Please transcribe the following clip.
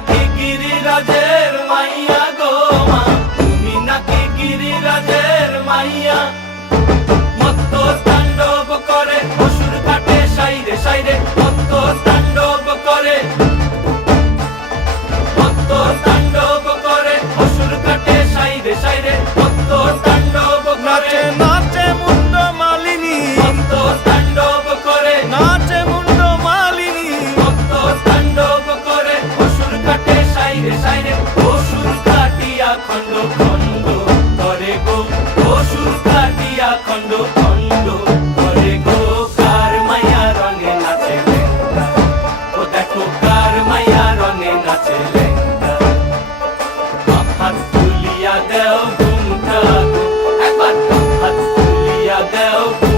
নাকি গিরিরাজের মাইয়া গো মা। তুমি নাকি গিরিরাজের মাইয়া। মত্ত তাণ্ডব করে অসুর কাটে, সাইরে সাইরে। খণ্ড করে গো। কাটিয়া করে গো। কার মায়া রঙে নাচে ও দেখো কার মায়া রঙে নাচে তুলিয়া দেও একবার তুলিয়া দেও